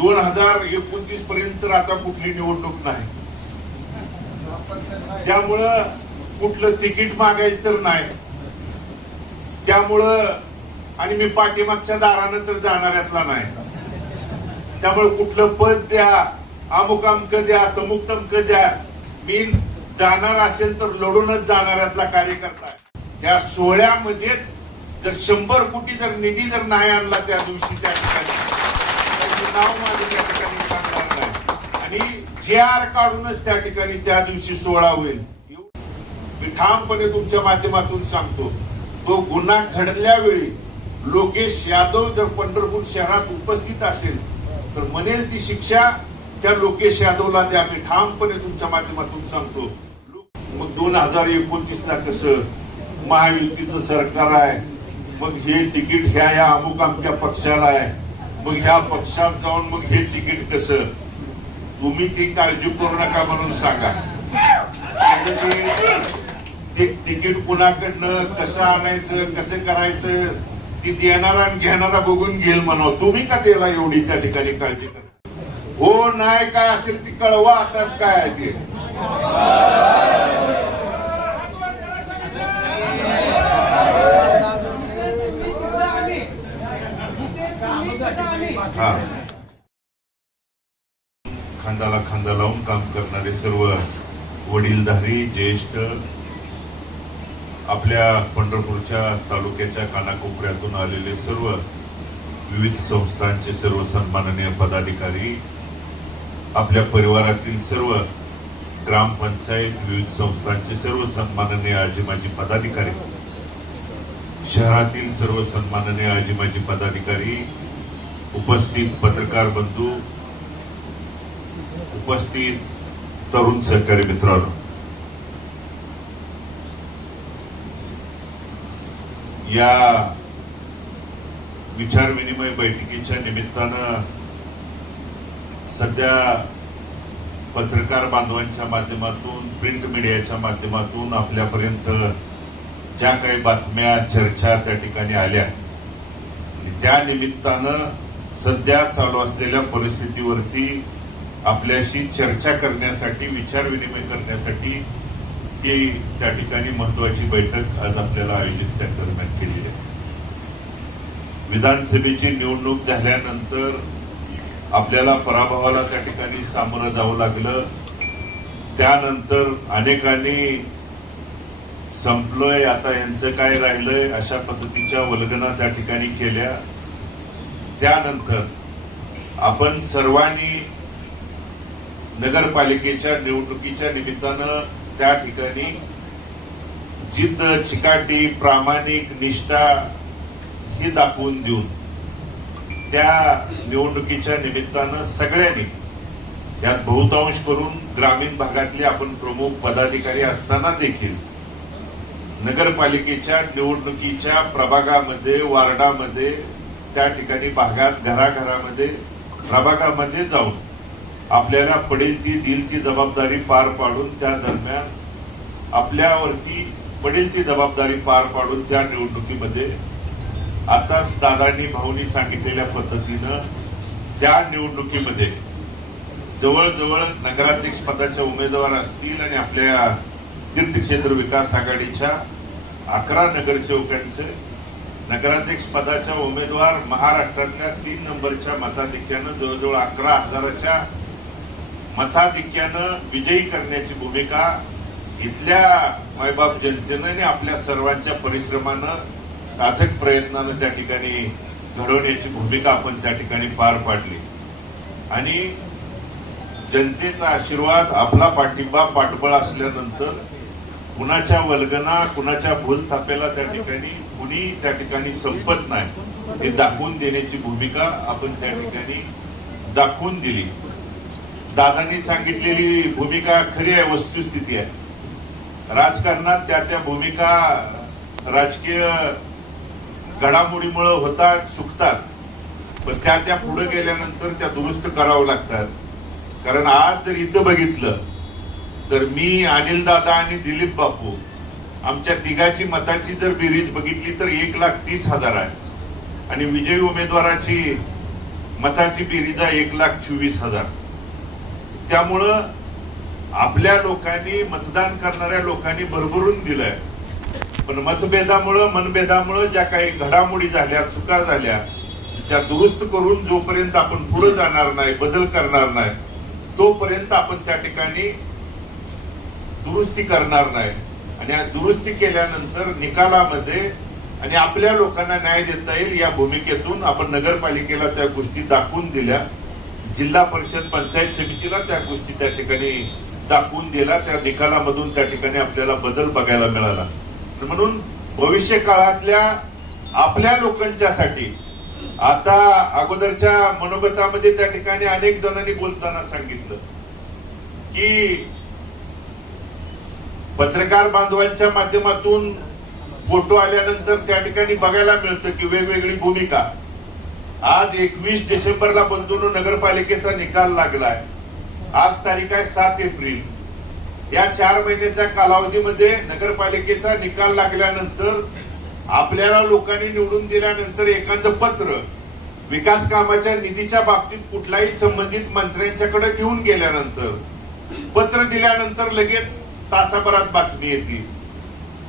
2029 पर्यंत आता कुठली निवडणूक नाही, त्यामुळं कुठलं तिकीट मागायचं तर नाही, त्यामुळं आणि मी पाठीमागच्या दारानं तर जाणाऱ्यातला नाही, त्यामुळे कुठलं पद द्या, अमुक अमक द्या, तमुक तमक द्या, मी जाणार असेल तर लढूनच जाणाऱ्यातला कार्यकर्ता आहे. त्या सोहळ्यामध्येच जर 100 कोटी जर निधी जर नाही आणला त्या दिवशी त्या ठिकाणी नाव माझं त्या ठिकाणी सांगणार नाही आणि JR काढूनच त्या ठिकाणी त्या दिवशी सोहळा होईल. मी ठामपणे तुमच्या माध्यमातून सांगतो, तो गुन्हा घडल्या वेळी लोकेश यादव जर पंढरपूर शहरात उपस्थित असेल तर म्हणेल ती शिक्षा त्या लोकेश यादवला द्या. मी ठामपणे तुमच्या माध्यमातून सांगतो. मग 2029ला कसं महायुतीचं सरकार आहे, मग हे तिकीट ह्या अमुक अमक्या पक्षाला आहे, मग ह्या पक्षात जाऊन मग हे तिकीट कसं, तुम्ही ती काळजी करू नका म्हणून सांगा. ते तिकीट कुणाकडनं कसं आणायचं, कसं करायचं, ती देणारा आणि घेणारा बघून घेईल म्हणावं. तुम्ही का त्याला एवढी त्या ठिकाणी काळजी करा? हो नाही काय असेल ती कळवा. आताच काय आहे ते खांद्याला खांदा लावून काम करणारे सर्व वडीलधारी ज्येष्ठ, आपल्या पंढरपूरच्या तालुक्याच्या कानाकोपऱ्यातून आलेले सर्व विविध संस्थांचे सर्व सन्माननीय पदाधिकारी, आपल्या परिवारातील सर्व ग्रामपंचायत विविध संस्थांचे सर्व सन्माननीय आजी माजी पदाधिकारी, शहरातील सर्व सन्माननीय आजी माजी पदाधिकारी, उपस्थित पत्रकार बंधू, उपस्थित तरुण सहकारी मित्रांनो, या विचार विनिमय बैठकीच्या निमित्तानं सध्या पत्रकार बांधवांच्या माध्यमातून, प्रिंट मीडियाच्या माध्यमातून आपल्यापर्यंत ज्या काही बातम्या, चर्चा त्या ठिकाणी आल्या, त्या निमित्तानं सध्या चालू असलेल्या परिस्थितीवरती आपल्याशी चर्चा करण्यासाठी, विचार विनिमय करण्यासाठी ही त्या ठिकाणी महत्वाची बैठक आज आपल्याला आयोजित त्या दरम्यान केली आहे. विधानसभेची निवडणूक झाल्यानंतर आपल्याला पराभवाला त्या ठिकाणी सामोरं जावं लागलं. त्यानंतर अनेकांनी संपलोय, आता यांचं काय राहिलंय अशा पद्धतीच्या वल्गना त्या ठिकाणी केल्या. त्यानंतर आपण सर्वांनी नगरपालिकेच्या निवडणुकीच्या निमित्तानं त्या ठिकाणी जिद्द, चिकाटी, प्रामाणिक, निष्ठा ही दाखवून देऊन त्या निवडणुकीच्या निमित्तानं सगळ्यांनी, यात बहुतांश करून ग्रामीण भागातले आपण प्रमुख पदाधिकारी असताना देखील नगरपालिकेच्या निवडणुकीच्या प्रभागामध्ये, वार्डामध्ये, त्या ठिकाणी भागात, घराघरामध्ये, प्रभागामध्ये जाऊन आपल्याला पडेल ती दिल ती जबाबदारी पार पाडून, त्या दरम्यान आपल्यावरती पडेल ती जबाबदारी पार पाडून त्या निवडणुकीमध्ये आताच दादांनी, भाऊंनी सांगितलेल्या पद्धतीनं त्या निवडणुकीमध्ये जवळजवळ नगराध्यक्ष पदाचे उमेदवार असतील आणि आपल्या तीर्थक्षेत्र विकास आघाडीच्या 11 नगरसेवकांचे नगराध्यक्ष पदाच्या उमेदवार महाराष्ट्रातल्या 3 नंबरच्या मताधिक्यानं जवळजवळ 11,000च्या मताधिक्यानं विजयी करण्याची भूमिका इथल्या मायबाप जनतेनं आणि आपल्या सर्वांच्या परिश्रमानं, अथक प्रयत्नानं त्या ठिकाणी घडवण्याची भूमिका आपण त्या ठिकाणी पार पाडली. आणि जनतेचा आशीर्वाद, आपला पाठिंबा, पाठबळ असल्यानंतर कुणाच्या वल्गना, कुणाच्या भूल थाप्याला त्या ठिकाणी कुणी त्या ठिकाणी संपत नाही, हे दाखवून देण्याची भूमिका आपण त्या ठिकाणी दाखवून दिली. दादांनी सांगितलेली भूमिका खरी आहे, वस्तुस्थिती आहे. राजकारणात त्या भूमिका राजकीय घडामोडीमुळे होतात, चुकतात, पण त्या पुढे गेल्यानंतर त्या दुरुस्त करावं लागतात. कारण आज जर इथं बघितलं तर मी, अनिल दादा आणि दिलीप बापू, आमच्या तिघाची मताची जर बेरीज बघितली तर 1,30,000 आहे आणि विजयी उमेदवाराची मताची बेरीज आहे 1,24,000. त्यामुळं आपल्या लोकांनी, मतदान करणाऱ्या लोकांनी भरभरून दिलंय. पण मनभेदामुळं ज्या काही घडामोडी झाल्या, चुका झाल्या, त्या दुरुस्त करून जोपर्यंत आपण पुढे जाणार नाही, बदल करणार नाही, तोपर्यंत आपण त्या ठिकाणी दुरुस्ती करणार नाही. आणि दुरुस्ती केल्यानंतर निकालामध्ये आणि आपल्या लोकांना न्याय देता येईल या भूमिकेतून आपण नगरपालिकेला त्या गोष्टी दाखवून दिल्या, जिल्हा परिषद पंचायत समितीला त्या गोष्टी त्या ठिकाणी दाखवून दिला. त्या निकालामधून त्या ठिकाणी आपल्याला बदल बघायला मिळाला. म्हणून भविष्य काळातल्या आपल्या लोकांच्यासाठी आता अगोदरच्या मनोगतामध्ये त्या ठिकाणी अनेक जणांनी बोलताना सांगितलं की पत्रकार बांधवांच्या माध्यमातून फोटो आल्यानंतर त्या ठिकाणी बघायला मिळतं की वेगवेगळी भूमिका. आज 21 डिसेंबरला बंधुनो नगरपालिकेचा निकाल लागलाय. आज तारीख आहे 7 एप्रिल. या 4 महिन्याच्या कालावधीमध्ये नगरपालिकेचा निकाल लागल्यानंतर आपल्याला लोकांनी निवडून दिल्यानंतर एखादं पत्र विकास कामाच्या निधीच्या बाबतीत कुठल्याही संबंधित मंत्र्यांच्याकडे घेऊन गेल्यानंतर, पत्र दिल्यानंतर लगेच तासाभरात बातमी येते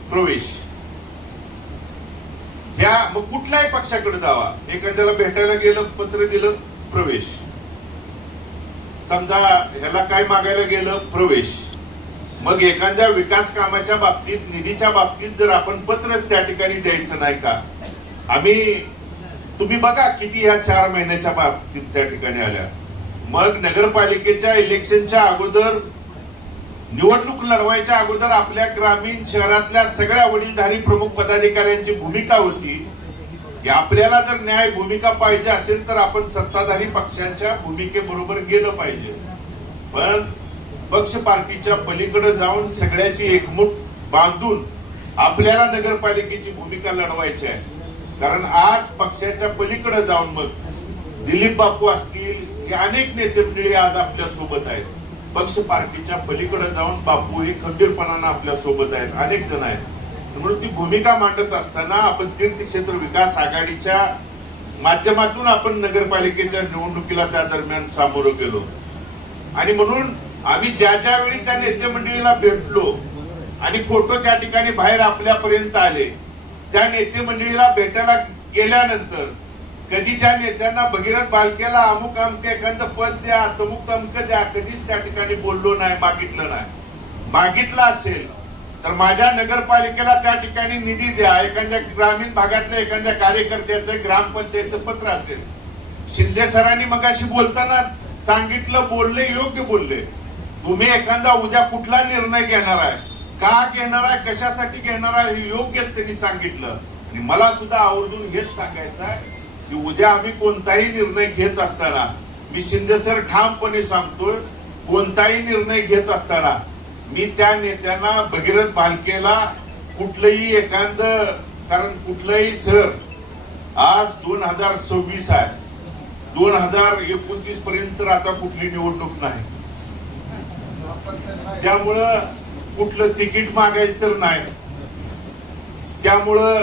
प्रवेश. ह्या मग कुठल्याही पक्षाकडे जावा, एखाद्याला भेटायला गेलं, पत्र दिलं, प्रवेश. समजा ह्याला काय मागायला गेलं, प्रवेश. मग एखाद्या विकास कामाच्या बाबतीत, निधीच्या बाबतीत जर आपण पत्रच त्या ठिकाणी द्यायचं नाही का? तुम्ही बघा किती ह्या 4 महिन्याच्या बाबतीत त्या ठिकाणी आल्या. मग नगरपालिकेच्या इलेक्शनच्या अगोदर, निवडणूक लढवायच्या अगोदर आपल्या ग्रामीण शहरातल्या सगळ्या वडीलधारी प्रमुख पदाधिकाऱ्यांची भूमिका होती की आपल्याला जर न्याय भूमिका पाहिजे असेल तर आपण सत्ताधारी पक्षाच्या भूमिकेबरोबर गेलं पाहिजे. पण पक्ष पार्टीच्या पलीकडे जाऊन सगळ्याची एकमूट बांधून आपल्याला नगरपालिकेची भूमिका लढवायची आहे. कारण आज पक्षाच्या पलीकडे जाऊन मग दिलीप बापू असतील, हे अनेक नेते मंडळी आज आपल्या सोबत आहेत. पक्ष पार्टीच्या पलीकडे जाऊन बापू हे खंबीरपणानं आपल्या सोबत आहेत, अनेक जण आहेत. म्हणून ती भूमिका मांडत असताना आपण तीर्थक्षेत्र विकास आघाडीच्या माध्यमातून आपण नगरपालिकेच्या निवडणुकीला त्या दरम्यान सामोरं गेलो. आणि म्हणून आम्ही ज्या वेळी त्या नेते मंडळीला भेटलो आणि फोटो त्या ठिकाणी बाहेर आपल्यापर्यंत आले, त्या नेते मंडळीला भेटायला गेल्यानंतर कधी त्या नेत्यांना भगीरथ बालकेला अमुक अमक एखादं पद द्या, तमुक अमक द्या, कधीच त्या ठिकाणी बोललो नाही, मागितलं नाही. मागितलं असेल तर माझ्या नगरपालिकेला त्या ठिकाणी निधी द्या, एखाद्या ग्रामीण भागातल्या एखाद्या कार्यकर्त्याचं ग्रामपंचायतचं पत्र असेल. शिंदे सरांनी मगाशी बोलताना सांगितलं, बोलले, योग्य बोलले. तुम्ही एखादा उद्या कुठला निर्णय घेणार आहे, का घेणार आहे, कशासाठी घेणार आहे, हे योग्यच त्यांनी सांगितलं. आणि मला सुद्धा आवर्जून हेच सांगायचं आहे की उद्या आम्ही कोणताही निर्णय घेत असताना, मी शिंदे सर ठामपणे सांगतोय, कोणताही निर्णय घेत असताना मी त्या नेत्यांना भगीरथ बालकेला कुठलंही एखादं, कारण कुठलंही सर आज 2026 आहे, 2029 पर्यंत आता कुठली निवडणूक नाही, त्यामुळं कुठलं तिकीट मागायचं तर नाही. त्यामुळं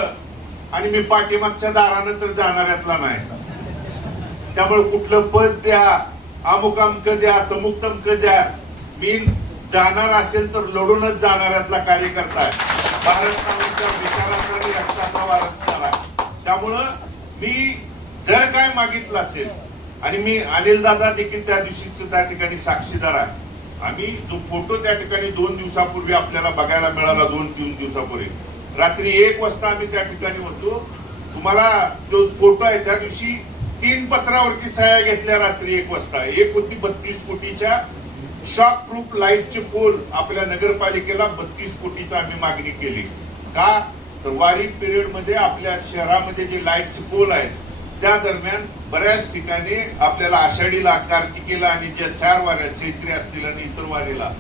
आणि मी पाठीमागच्या दारानं तर जाणाऱ्यातला नाही. त्यामुळे कुठलं पद द्या, अमुक अमक द्या, तमुक तमक द्या, मी जाणार असेल तर लढूनच जाणाऱ्यातला कार्यकर्ता आहे. भारताच्या विचाराचा आणि रक्ताचा वारसदार आहे. त्यामुळं मी जर काय मागितलं असेल, आणि मी अनिल दादा देखील त्या दिवशीच त्या ठिकाणी साक्षीदार आहे. आम्ही जो फोटो त्या ठिकाणी 2 दिवसापूर्वी आपल्याला बघायला मिळाला, 2-3 दिवसापूर्वी रात्री 1 वाजता आम्ही त्या ठिकाणी होतो. तुम्हाला जो फोटो आहे त्या दिवशी 3 पत्रावरती सह्या घेतल्या रात्री 1 वाजता. एक होती 32 कोटीच्या शॉक प्रूफ लाईटचे पोल, आपल्या नगरपालिकेला 32 कोटीचा आम्ही मागणी केली. का तर वारी पिरियड मध्ये आपल्या शहरामध्ये जे लाईटचे पोल आहेत त्या दरम्यान बऱ्याच ठिकाणी आपल्याला आषाढीला, कार्तिकेला आणि ज्या 4 वाऱ्या, चैत्री असतील आणि इतर वारीला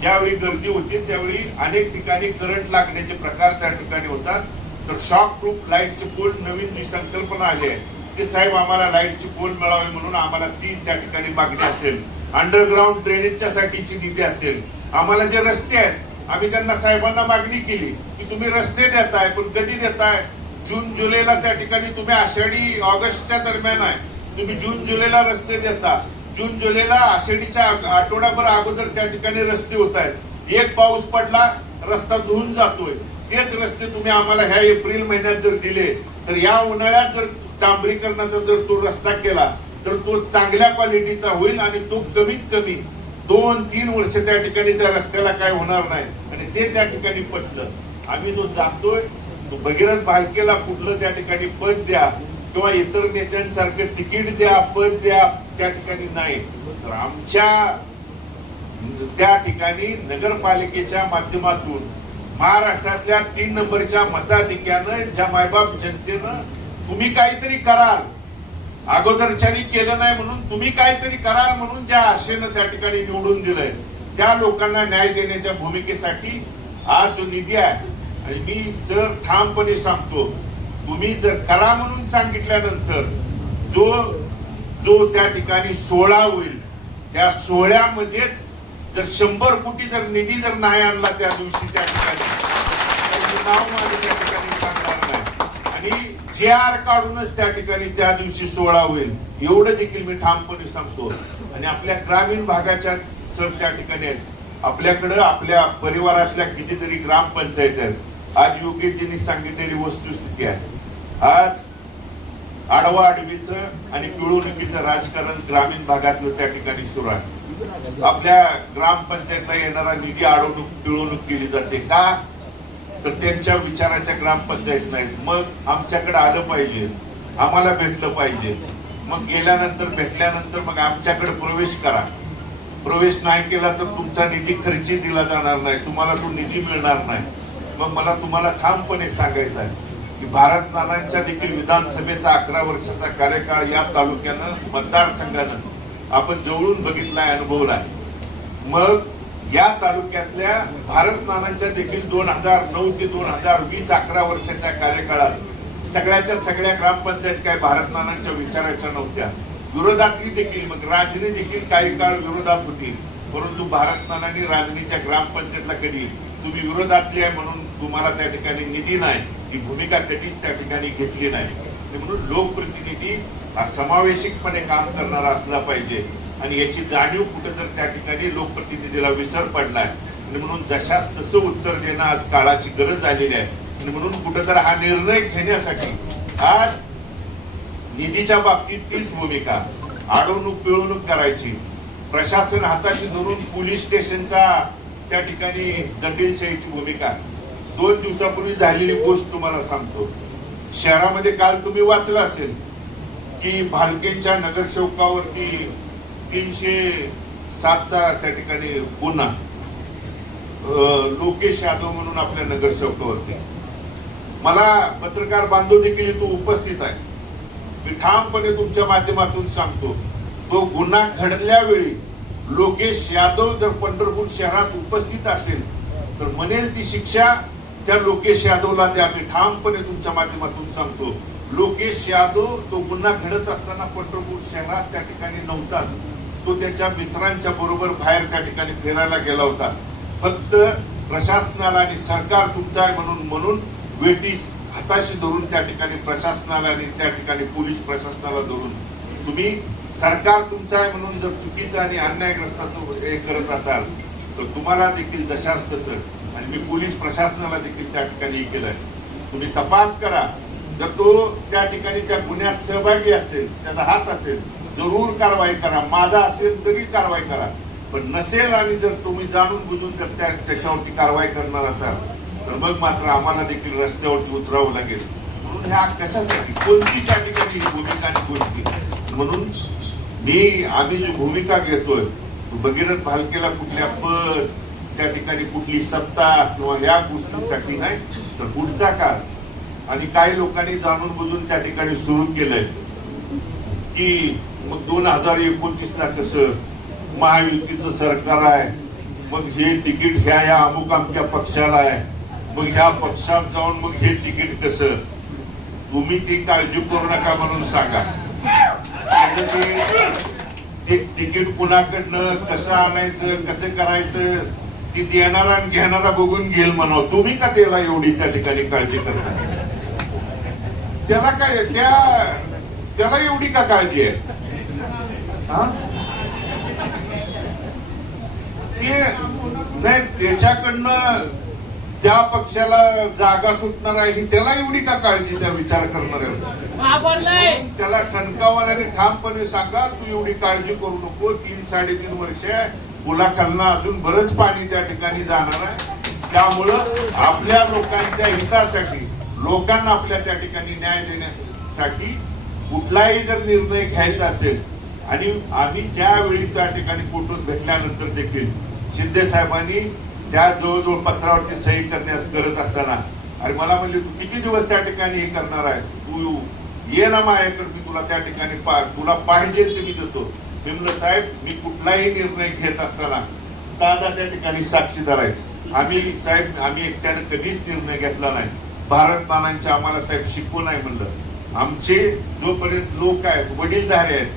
ज्यावेळी गर्दी होती त्यावेळी अनेक ठिकाणी करंट लागण्याचे प्रकार त्या ठिकाणी होतात. तर शॉक प्रूफ लाईटचे पोल नवीन जी संकल्पना आली आहे ते साहेब आम्हाला लाईटचे पोल मिळावे म्हणून आम्हाला ती त्या ठिकाणी मागणी असेल. अंडरग्राउंड ड्रेनेजच्या साठीची निधी असेल. आम्हाला जे रस्ते आहेत आम्ही त्यांना साहेबांना मागणी केली की तुम्ही रस्ते देताय, पण कधी देताय? जून जुलैला त्या ठिकाणी तुम्ही आषाढी ऑगस्टच्या दरम्यान आहे, तुम्ही जून जुलैला रस्ते देता, जून जुलैला आषाढीच्या आठवडाभर अगोदर त्या ठिकाणी रस्ते होत आहेत. एक पाऊस पडला रस्ता धुवून जातोय. तेच रस्ते तुम्ही आम्हाला ह्या एप्रिल महिन्यात जर दिले तर या उन्हाळ्यात जर डांबरीकरणाचा जर तो रस्ता केला तर तो चांगल्या क्वालिटीचा होईल आणि तो कमीत कमी 2-3 वर्ष त्या ठिकाणी त्या रस्त्याला काय होणार नाही. आणि ते त्या ठिकाणी पटलं. आम्ही जो जातोय तो भगीरथ भालकेला कुठलं त्या ठिकाणी पद द्या किंवा इतर नेत्यांसारखं तिकीट द्या, पद द्या, त्या ठिकाणी नाही. तर आमच्या त्या ठिकाणी नगरपालिकेच्या माध्यमातून महाराष्ट्रातल्या 3 नंबरच्या मताधिक्यानं ज्या मायबाप जनतेनं तुम्ही काहीतरी कराल, अगोदरच्यानी केलं नाही म्हणून तुम्ही काहीतरी कराल म्हणून ज्या आशेनं त्या ठिकाणी निवडून दिलंय त्या लोकांना न्याय देण्याच्या भूमिकेसाठी आज जो निधी आहे. आणि मी सर ठामपणे सांगतो, तुम्ही जर करा म्हणून सांगितल्यानंतर जो जो त्या ठिकाणी सोहळा होईल त्या सोहळ्यामध्येच जर 100 कोटी जर निधी जर नाही आणला त्या दिवशी त्या ठिकाणी नाव माझं त्या ठिकाणी सांगणार नाही. आणि JR काढूनच त्या ठिकाणी त्या दिवशी सोहळा होईल एवढं देखील मी ठामपणे सांगतो. आणि आपल्या ग्रामीण भागाच्या सर त्या ठिकाणी आहेत, आपल्याकडं आपल्या परिवारातल्या कितीतरी ग्रामपंचायत आहेत. आज योगेशजींनी सांगितलेली वस्तुस्थिती आहे. आज आडवाआडवीचं आणि पिळवणुकीचं राजकारण ग्रामीण भागातलं त्या ठिकाणी सुरू आहे. आपल्या ग्रामपंचायतला येणारा निधी अडवणूक पिळवणूक केली जाते. का तर त्यांच्या विचाराच्या ग्रामपंचायत नाहीत. मग आमच्याकडे आलं पाहिजे, आम्हाला भेटलं पाहिजे. मग गेल्यानंतर भेटल्यानंतर मग आमच्याकडे प्रवेश करा. प्रवेश नाही केला तर तुमचा निधी खर्ची दिला जाणार नाही, तुम्हाला तो निधी मिळणार नाही. मग मला तुम्हाला ठामपणे सांगायचं आहे की भारत नानांच्या देखील विधानसभेचा 11 वर्षाचा कार्यकाळ या तालुक्यानं मतदारसंघानं आपण जवळून बघितलाय, अनुभवलाय. मग या तालुक्यातल्या भारत नानांच्या देखील 2009 ते 2020 11 वर्षाच्या कार्यकाळात सगळ्याच्या सगळ्या ग्रामपंचायत काय भारत नानांच्या विचाराच्या नव्हत्या. विरोधातली देखील, मग राजनी देखील काही काळ विरोधात होती. परंतु भारत नानांनी राजनीच्या ग्रामपंचायतला कधी तुम्ही विरोधातली आहे म्हणून तुम्हाला त्या ठिकाणी निधी नाही ही भूमिका कधीच त्या ठिकाणी घेतली नाही. म्हणून लोकप्रतिनिधी हा समावेशिकपणे काम करणारा असला पाहिजे. आणि याची जाणीव कुठे तर त्या ठिकाणी लोकप्रतिनिधीला विसर पडलाय. आणि म्हणून जशास तसं उत्तर देणं आज काळाची गरज आलेली आहे. आणि म्हणून कुठेतरी हा निर्णय घेण्यासाठी आज निधीच्या बाबतीत तीच भूमिका, अडवणूक पिळवणूक करायची, प्रशासन हाताशी धरून पोलीस स्टेशनचा त्या ठिकाणी दंडेलशाहीची भूमिका. 2 दिवसापूर्वी झालेली गोष्ट तुम्हाला सांगतो. शहरामध्ये काल तुम्ही वाचलं असेल की भालकेंच्या नगरसेवकावरती 307चा त्या ठिकाणी गुन्हा, लोकेश यादव म्हणून आपल्या नगरसेवकावरती. मला पत्रकार बांधव देखील इथं उपस्थित आहे. मी ठामपणे तुमच्या माध्यमातून सांगतो, तो गुन्हा घडल्या वेळी लोकेश यादव जर पंढरपूर शहरात उपस्थित असेल तर म्हणेल ती शिक्षा त्या लोकेश यादवला द्या. मी ठामपणे तुमच्या माध्यमातून सांगतो, लोकेश यादव तो गुन्हा घडत असताना पंढरपूर शहरात त्या ठिकाणी नव्हताच. तो त्याच्या मित्रांच्या बरोबर बाहेर त्या ठिकाणी फिरायला गेला होता. फक्त प्रशासनाला आणि सरकार तुमचं आहे म्हणून वेटीस हाताशी धरून त्या ठिकाणी प्रशासनाला आणि त्या ठिकाणी पोलीस प्रशासनाला धरून तुम्ही सरकार तुमचं आहे म्हणून जर चुकीचं आणि अन्यायग्रस्ताचं हे करत असाल तर तुम्हाला देखील जशास तसं. आणि मी पोलीस प्रशासनाला देखील त्या ठिकाणी केलंय, तुम्ही तपास करा. जर तो त्या ठिकाणी त्या गुन्ह्यात सहभागी असेल, त्याचा हात असेल, जरूर कारवाई करा. माझा असेल तरी कारवाई करा. पण नसेल आणि जर तुम्ही जाणून बुजून जर त्याच्यावरती कारवाई करणार असाल तर मग मात्र आम्हाला देखील रस्त्यावरती उतरावं लागेल. म्हणून ह्या कशासाठी, कोणती त्या ठिकाणी भूमिका आणि कोणती. म्हणून आम्ही जी भूमिका घेतोय तो भगीरथ भालकेला कुठल्या पद, त्या ठिकाणी कुठली सत्ता किंवा ह्या गोष्टींसाठी नाही, तर पुढचा काळ. आणि काही लोकांनी जाणून बुजून त्या ठिकाणी सुरू केलंय की मग 2029ला कसं महायुतीचं सरकार आहे, मग हे तिकीट ह्या अमुक अमक्या पक्षाला आहे, मग ह्या पक्षात जाऊन मग हे तिकीट कसं. तुम्ही ती काळजी करू नका म्हणून सांगा. ते तिकीट कुणाकडनं कसं आणायचं, कसं करायचं ती देणारा आणि घेणारा बघून घेईल म्हणावं. तुम्ही का त्याला एवढी त्या ठिकाणी काळजी करता. त्याला काय, त्याला एवढी का काळजी आहे? हा? ते नाही, त्याच्याकडनं त्या पक्षाला जागा सुटणार आहे ही त्याला एवढी का काळजी, त्या विचार करणाऱ्याला? त्याला ठणकावाने आणि ठामपणे सांगा, तू एवढी काळजी करू नको. 3-3.5 वर्ष पुलाखालनं अजून बरंच पाणी त्या ठिकाणी जाणार आहे. त्यामुळं आपल्या लोकांच्या हितासाठी, लोकांना आपल्या त्या ठिकाणी न्याय देण्यासाठी कुठलाही जर निर्णय घ्यायचा असेल, आणि आम्ही ज्यावेळी त्या ठिकाणी कोर्टात भेटल्यानंतर देखील शिंदे साहेबांनी त्या जवळजवळ पत्रावरती सही करत असताना, अरे मला म्हणले तू किती दिवस त्या ठिकाणी हे करणार आहे, तू ये ना माझ्याकडे, मी तुला त्या ठिकाणी तुला पाहिजे ते मी देतो. मी म्हणलं साहेब, मी कुठलाही निर्णय घेत असताना दादा त्या ठिकाणी साक्षीदार आहेत. आम्ही एकट्यानं कधीच निर्णय घेतला नाही. भारत नानांचे आम्हाला साहेब शिकवून नाही म्हणलं. आमचे जोपर्यंत लोक आहेत, वडीलधारे आहेत,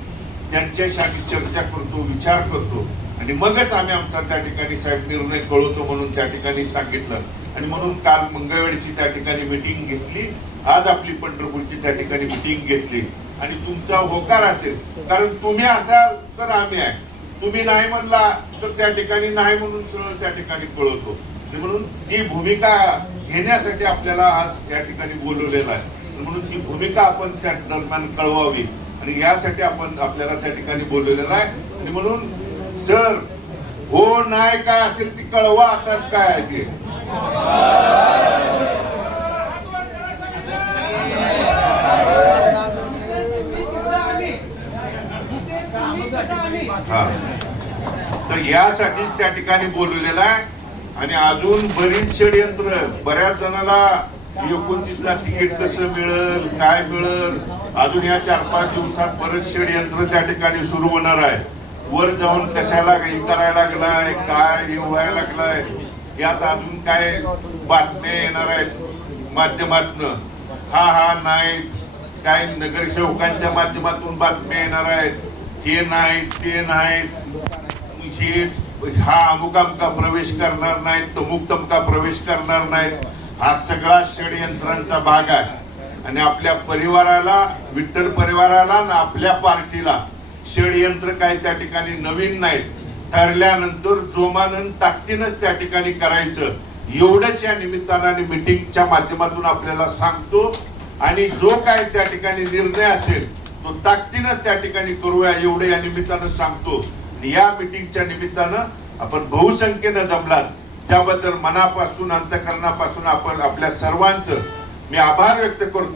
त्यांच्याशी आम्ही चर्चा करतो, विचार करतो, आणि मगच आम्ही आमचा त्या ठिकाणी साहेब निर्णय कळवतो म्हणून त्या ठिकाणी सांगितलं. आणि म्हणून काल मंगळवेळची त्या ठिकाणी मिटिंग घेतली, आज आपली पंढरपूरची त्या ठिकाणी मिटिंग घेतली. आणि तुमचा होकार असेल, कारण तुम्ही असाल तर आम्ही आहे, तुम्ही नाही म्हणला तर त्या ठिकाणी नाही म्हणून सरळ त्या ठिकाणी कळवतो. म्हणून ती भूमिका घेण्यासाठी आपल्याला आज त्या ठिकाणी बोलवलेलं आहे. म्हणून ती भूमिका आपण त्या दरम्यान कळवावी, आणि यासाठी आपण आपल्याला त्या ठिकाणी बोलवलेलं आहे. आणि म्हणून सर, हो नाही काय असेल ती कळवा, आताच काय आहे ते. हा, तर यासाठीच त्या ठिकाणी बोलवलेलं आहे. आणि अजून बरीच षडयंत्र, बऱ्याच जणाला 29ला तिकीट कसं मिळेल, काय मिळेल, अजून या 4-5 दिवसात बरेच षडयंत्र त्या ठिकाणी सुरू होणार आहे. वर जाऊन कशाला हे करायला लागलाय, काय हे व्हायला लागलाय, यात अजून काय बातम्या येणार आहेत माध्यमातून. हा नाहीत, काय नगरसेवकांच्या माध्यमातून बातम्या येणार आहेत, हे नाहीत ते नाहीत, हा अमुक अमका प्रवेश करणार नाहीत, तमुक तमका प्रवेश करणार नाहीत. हा सगळा षडयंत्रांचा भाग आहे. आणि आपल्या परिवाराला, विठ्ठल परिवाराला ना आपल्या पार्टीला षडयंत्र काय त्या ठिकाणी नवीन नाहीत. ठरल्यानंतर जोमानं ताकदीनच त्या ठिकाणी करायचं, एवढंच या निमित्ताने मीटिंगच्या माध्यमातून आपल्याला सांगतो. आणि जो काय त्या ठिकाणी निर्णय असेल तो ताकदीनच त्या ठिकाणी करूया, एवढं या निमित्तानं सांगतो. या मीटिंगच्या निमित्तानं आपण बहुसंख्येनं जमलात, त्याबद्दल मनापासून, अंतःकरणापासून आपण आपल्या सर्वांचं मी आभार व्यक्त करतो.